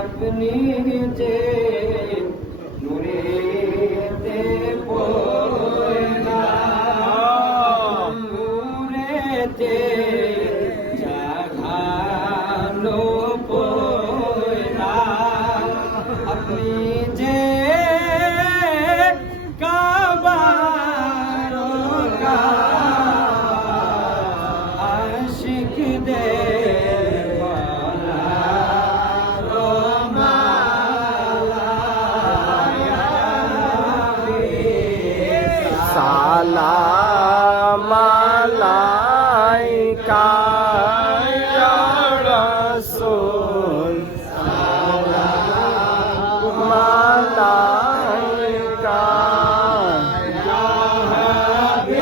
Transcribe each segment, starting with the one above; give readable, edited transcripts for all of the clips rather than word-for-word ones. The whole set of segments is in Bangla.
আপনি যে নূরেতে পয়দা নূরেতে জাগানো পয়দা আপনি যে কাবার আশিকদের সালাম আলাইকা ইয়া রাসূল সালাম আলাইকা ইয়া হাবিবাল্লাহ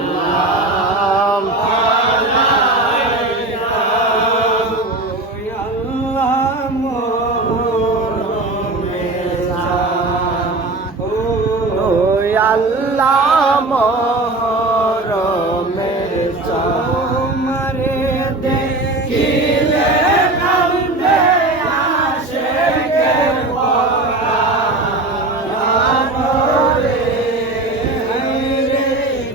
সালাওয়াতুল্লাহ আলাইকা ইয়া আল্লাহ আল্লাহ মহরমের তোমারে দেখিলে কান্দে আশিকের পরাণ রে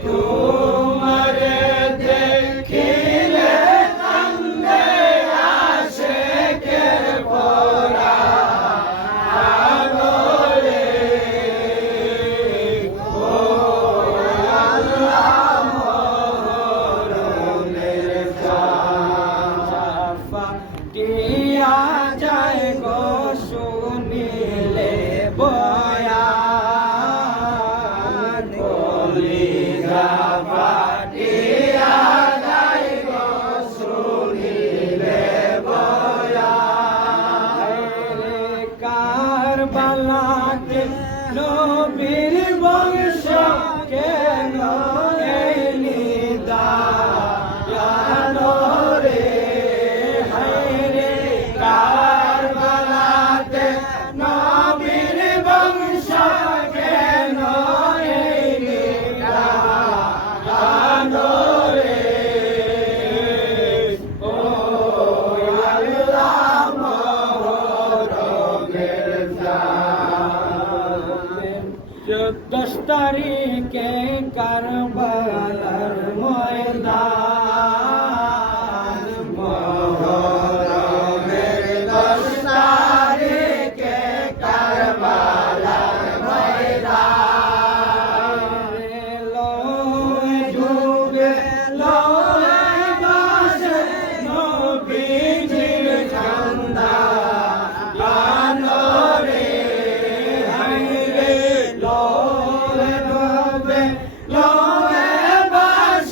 তোমারে দেখিলে কান্দে আশিকের পরাণ রে টিয়া যায় গো শুনিলে বয়ান কলিজা ফাটিয়া যায় গো শুনিলে বয়ান কারবালাতে নবীর বংশ কেন এলি দায়ান রে কারবালাতে নবীর বংশ কেন এলি দায়ান রে ও আল্লাহ মহরমের জান 14 তারিখে কারবালার ময়দান মহরমের 10 তারিখে কারবালার ময়দান লোহে যুগে লোহে বাসে নবীজির ঝান্ডা গানো রে হায়রে লোহে ডুবে লোহে বাসে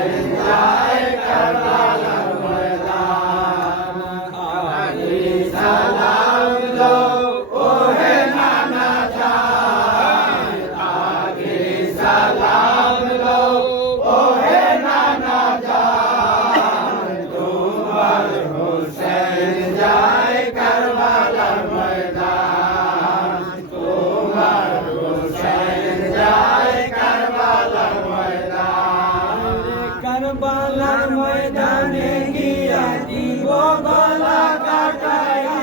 হুসাইন যায় কারবালার ময়দান আগে সালাম লো ওহে নানা জান আগে সালাম লো ওহে নানা জান তোমার হুসাইন যায় কারবালার ময়দান তোমার হুসাইন যায় কারবালার ময়দান কারবালার ময়দানে গিয়া দিব গলা কাটাইয়া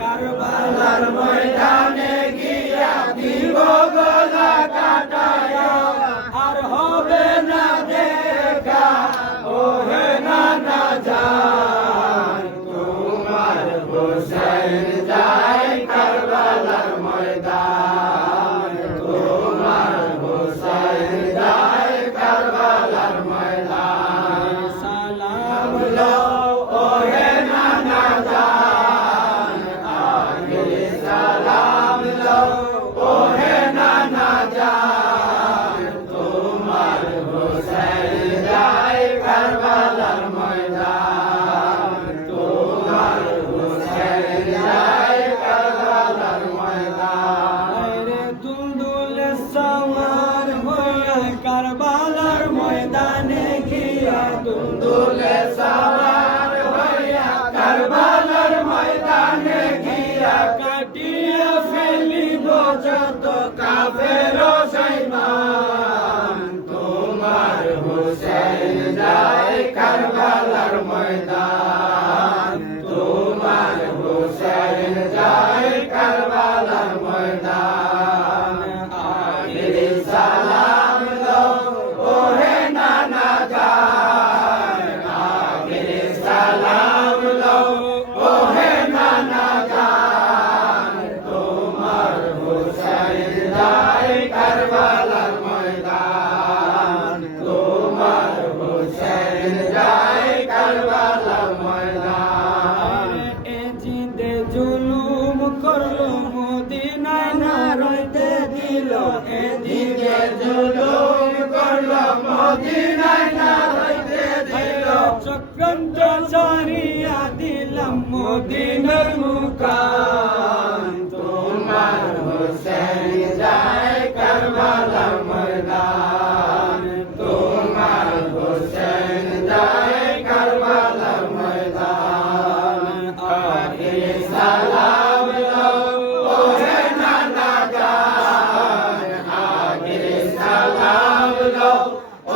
কারবালার ময়দানে গিয়া দিব গলা কাটাইয়া আর হবে না দেখা ওহে নানা জান তোমার হুসাইন যায় কারবালার ময়দান তোমার হুসাইন যায় কারবালার ময়দান সালাম লো ওহে নানা জান আগে সালাম লো ওহে নানা জান তোমার হুসাইন যায় কারবালার ময়দান তোমার হুসাইন যায় কারবালার ময়দান রে দুলদুলে সাওয়ার হইয়া কারবালার ময়দানে গিয়া দুলদুলে সাওয়ার হইয়া কারবালার ময়দানে গিয়া কাটিয়া ফেলিব যত কাফের শয়তান তোমার হুসাইন যায় কারবালার ময়দান তোমার হুসাইন যায় কারবালার ময়দান আগে সালাম লো ওহে নানা জান আগে সালাম লো ওহে নানা জান তোমার হুসাইন যায় কারবালার ময়দান তোমার হুসাইন যায় কারবালার ময়দান এ জিদে জুলুম করলো মদিনায় না রইতে দিল এ জিদে জুলুম করলো মদিনায় না রইতে দিল চক্রান্ত সারিয়া দিলাম মদিনার মুকাম তোমার হুসাইন যায় কারবালার ময়দান তোমার হুসাইন যায় কারবালার ময়দান আগে সালাম লো ওহে নানা জান আগে সালাম লো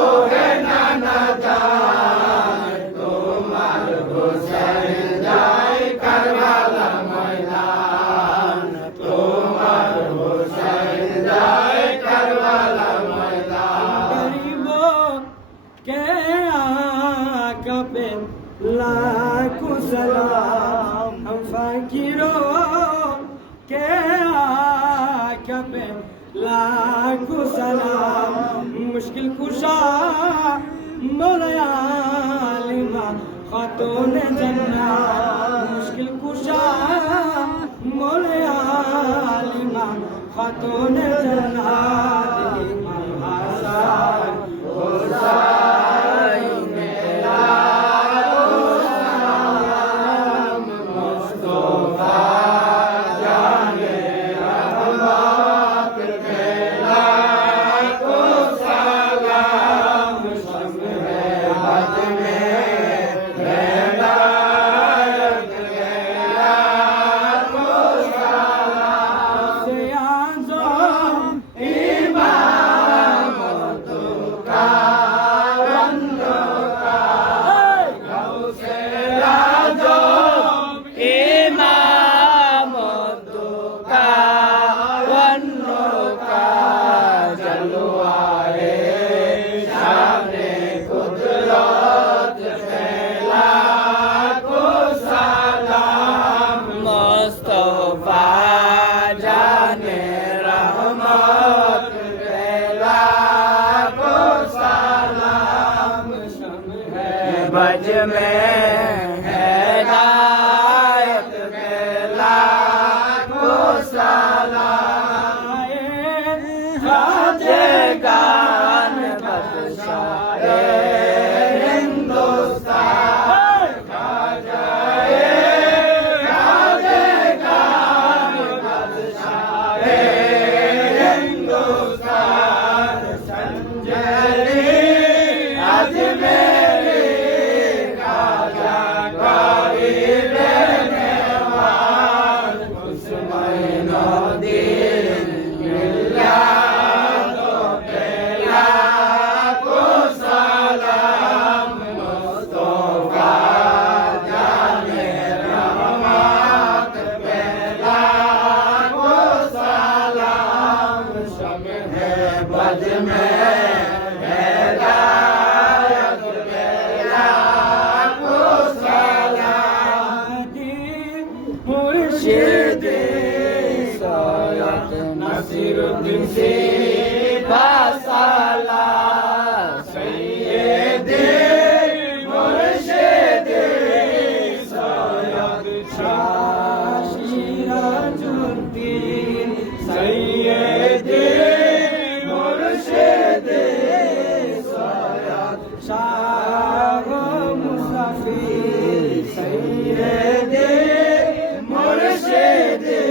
ওহে নানা জান তোমার হুসাইন যায় কারবালার ময়দান তোমার হুসাইন যায় কারবালার ময়দান গরিব কে আকাবে লাখো সালাম हम फकीरों के आकाबे लाखो सलाम मुश्किल कुशा मौला आलिमा खातून जन्नत मुश्किल कुशा मौला आलिमा खातून जन्नत इमाम हसन हुसैन मेरा सलाम मुस्तफा जाने रहमत मेरा को सलाम शम्ह बद में हिदायत मेरा को सलाम से आज़म इमाम तुका वन्नो का गौसे आज़म इमाम तुका वन्नो का जलवाए शाने कुदरत मेला को सलाम मुस्तफा जाने रहमत मेला को सलाम शम्ह बज में हिदायत मेला को सलाम खाजे गान बदशाहे Nurudin Sifat Salah Sayyidi Murshidi Sayyid Shah Sirajuddin Sayyidi Murshidi Sayyid Shah Mustafid Sayyidi Murshidi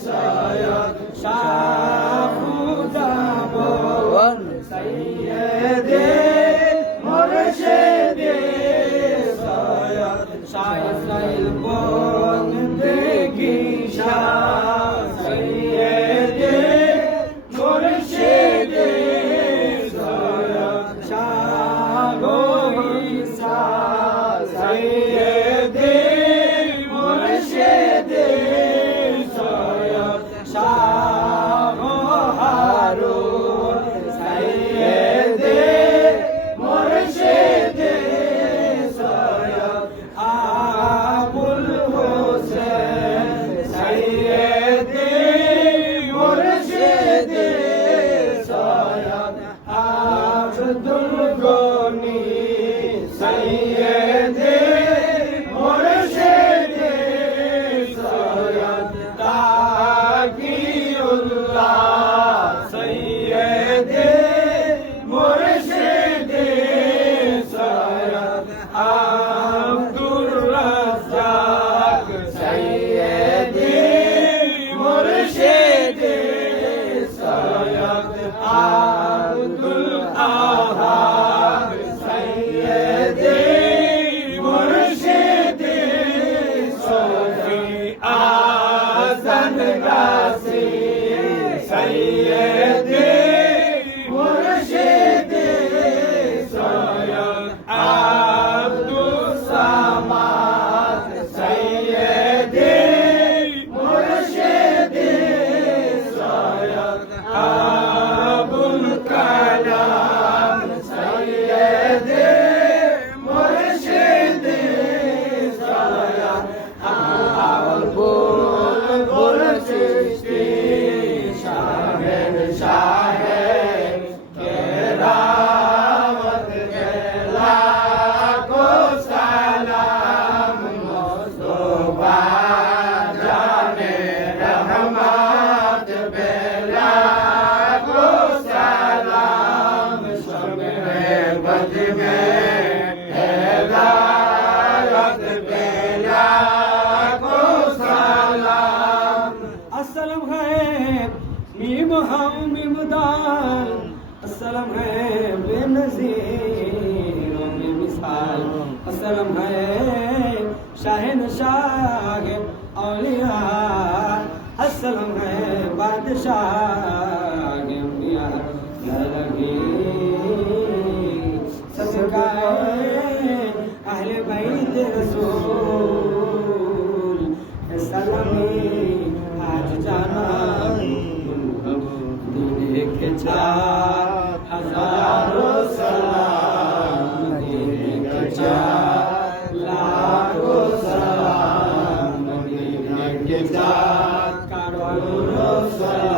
Sayyid Shah Khudaban Sayyidi Murshidi Sayyid Shah Ismail Bondegi Shah Sayyidi Murshidi Sayyid Shah Isa Sayyidi Murshidi Sayyid Shah Harun Sayyidi Murshidi Sayyid Abul Hussain Sayyidi Murshidi Sayyid Abdul Ghani Sayyidi Murshidi Sayyid Taqiyullah Sayyidi Murshidi Sayyid Abdur Razzaq Sayyidi Murshidi Sayyid Abdul Ahad Sayyidi Murshidi Sayyid Azan Ghazi Sayyidi Murshidi Sayyid Abdul Samad Sayyidi Murshidi Sayyid Abul Kalam Sayyidi Murshidi Sayyid Abul Bulbul Chishti Shahen Shahen Keramat Kela Ko Salam Mustafa Jane Rahmat Bela Ko Salam Shamhe Baj Mein Hidayat Bela Ko Salam Assalam hai Mim Ham Mim Dal Assalam hai Benazir Misal Assalam hai Shahin Shah Auliya Assalam hai Badshah Auliya Lalagi Sadqae Ahle Bait Rasool Salami Aaj Jana Dine ke chaar Hazaron salam Dine ke chaar Lakho salam Dine ke chaar Karoron salam